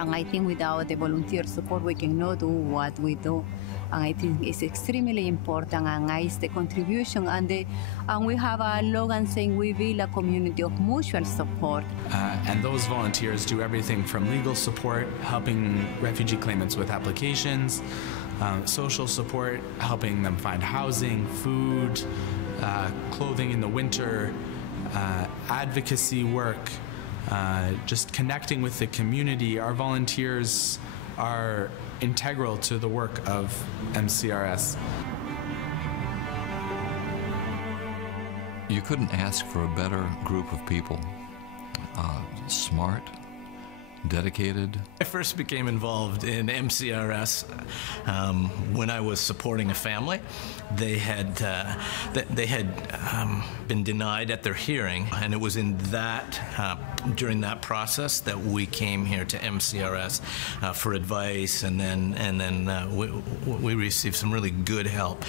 And I think without the volunteer support, we cannot do what we do. And I think it's extremely important, and it's the contribution. And we have a slogan saying we build a community of mutual support. And those volunteers do everything from legal support, helping refugee claimants with applications, social support, helping them find housing, food, clothing in the winter, advocacy work, just connecting with the community. Our volunteers are integral to the work of MCRS. You couldn't ask for a better group of people. Smart, dedicated. I first became involved in MCRS when I was supporting a family. They had been denied at their hearing, and it was in that during that process that we came here to MCRS for advice, and then we received some really good help.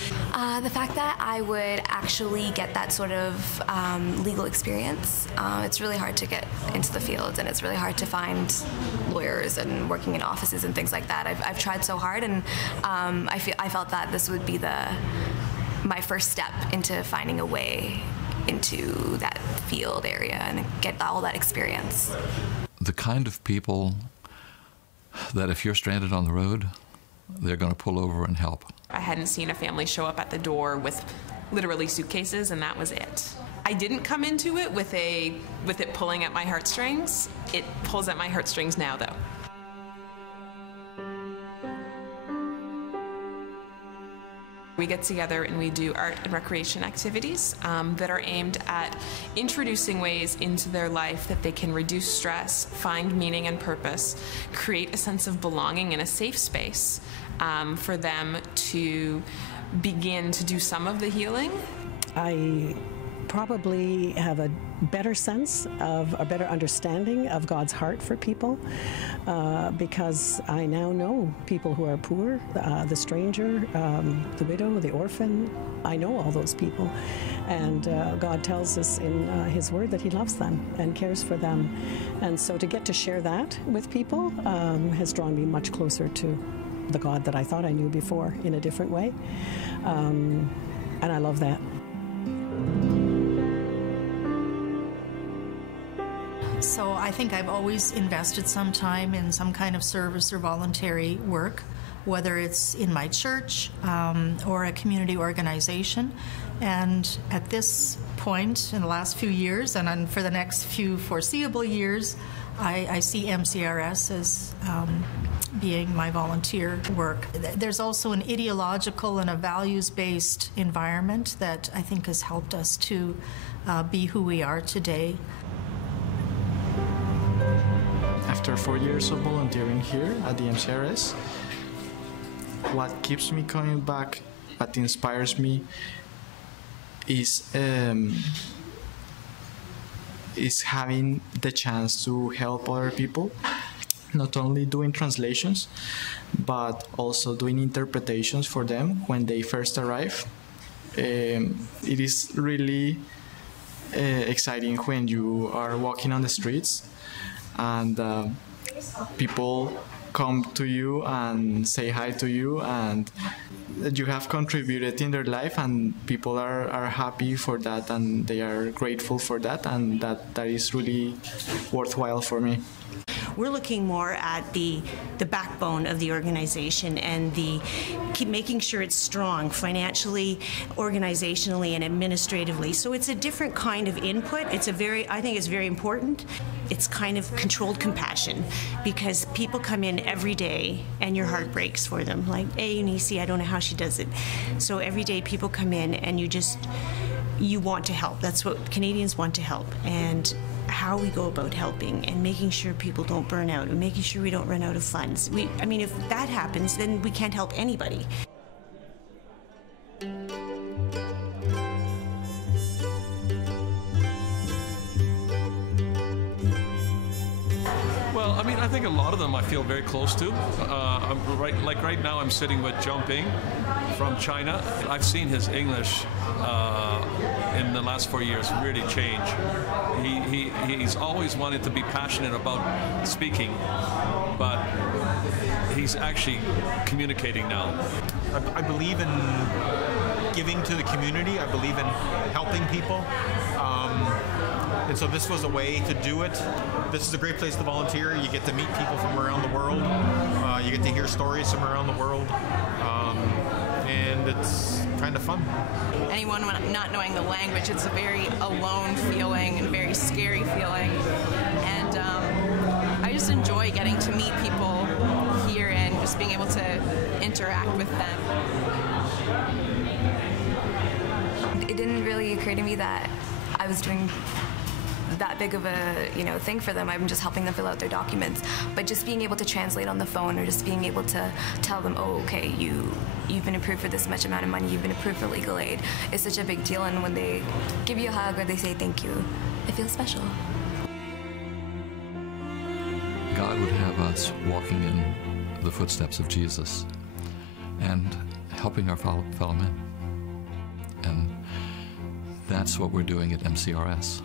The fact that I would actually get that sort of legal experience, it's really hard to get into the field, and it's really hard to find lawyers and working in offices and things like that. I've tried so hard, and I felt that this would be my first step into finding a way into that field area and get all that experience. The kind of people that if you're stranded on the road, they're going to pull over and help. I hadn't seen a family show up at the door with literally suitcases, and that was it. I didn't come into it with it pulling at my heartstrings. It pulls at my heartstrings now, though. We get together and we do art and recreation activities that are aimed at introducing ways into their life that they can reduce stress, find meaning and purpose, create a sense of belonging and a safe space for them to begin to do some of the healing. I probably have a better sense of, a better understanding of God's heart for people because I now know people who are poor, the stranger, the widow, the orphan. I know all those people, and God tells us in His Word that He loves them and cares for them, and so to get to share that with people has drawn me much closer to the God that I thought I knew before in a different way, and I love that. So I think I've always invested some time in some kind of service or voluntary work, whether it's in my church or a community organization. And at this point, in the last few years, and for the next few foreseeable years, I see MCRS as being my volunteer work. There's also an ideological and a values-based environment that I think has helped us to be who we are today. After 4 years of volunteering here at the MCRS, what keeps me coming back, what inspires me, is having the chance to help other people, not only doing translations, but also doing interpretations for them when they first arrive. It is really exciting when you are walking on the streets and people come to you and say hi to you, and you have contributed in their life, and people are happy for that, and they are grateful for that, and that is really worthwhile for me. We're looking more at the backbone of the organization and keep making sure it's strong financially, organizationally, and administratively. So it's a different kind of input. I think it's very important. It's kind of controlled compassion, because people come in every day and your heart breaks for them. Like, hey, Eunice, I don't know how she does it. So every day people come in and you want to help. That's what Canadians want, to help. And how we go about helping and making sure people don't burn out and making sure we don't run out of funds. I mean, if that happens, then we can't help anybody. Well, I mean, I think a lot lot of them I feel very close to. Right now I'm sitting with John Ping from China. I've seen his English in the last 4 years really change. He's always wanted to be passionate about speaking, but he's actually communicating now. I believe in giving to the community. I believe in helping people. And so this was a way to do it. This is a great place to volunteer. You get to meet people from around the world. You get to hear stories from around the world. And it's kind of fun. Anyone not knowing the language, it's a very alone feeling and very scary feeling. And I just enjoy getting to meet people here and just being able to interact with them. It didn't really occur to me that I was doing that big of a thing for them. I'm just helping them fill out their documents, but just being able to translate on the phone, or just being able to tell them, oh, okay, you've been approved for this much amount of money, you've been approved for legal aid, is such a big deal. And when they give you a hug or they say thank you, it feels special. God would have us walking in the footsteps of Jesus and helping our fellow men. And that's what we're doing at MCRS.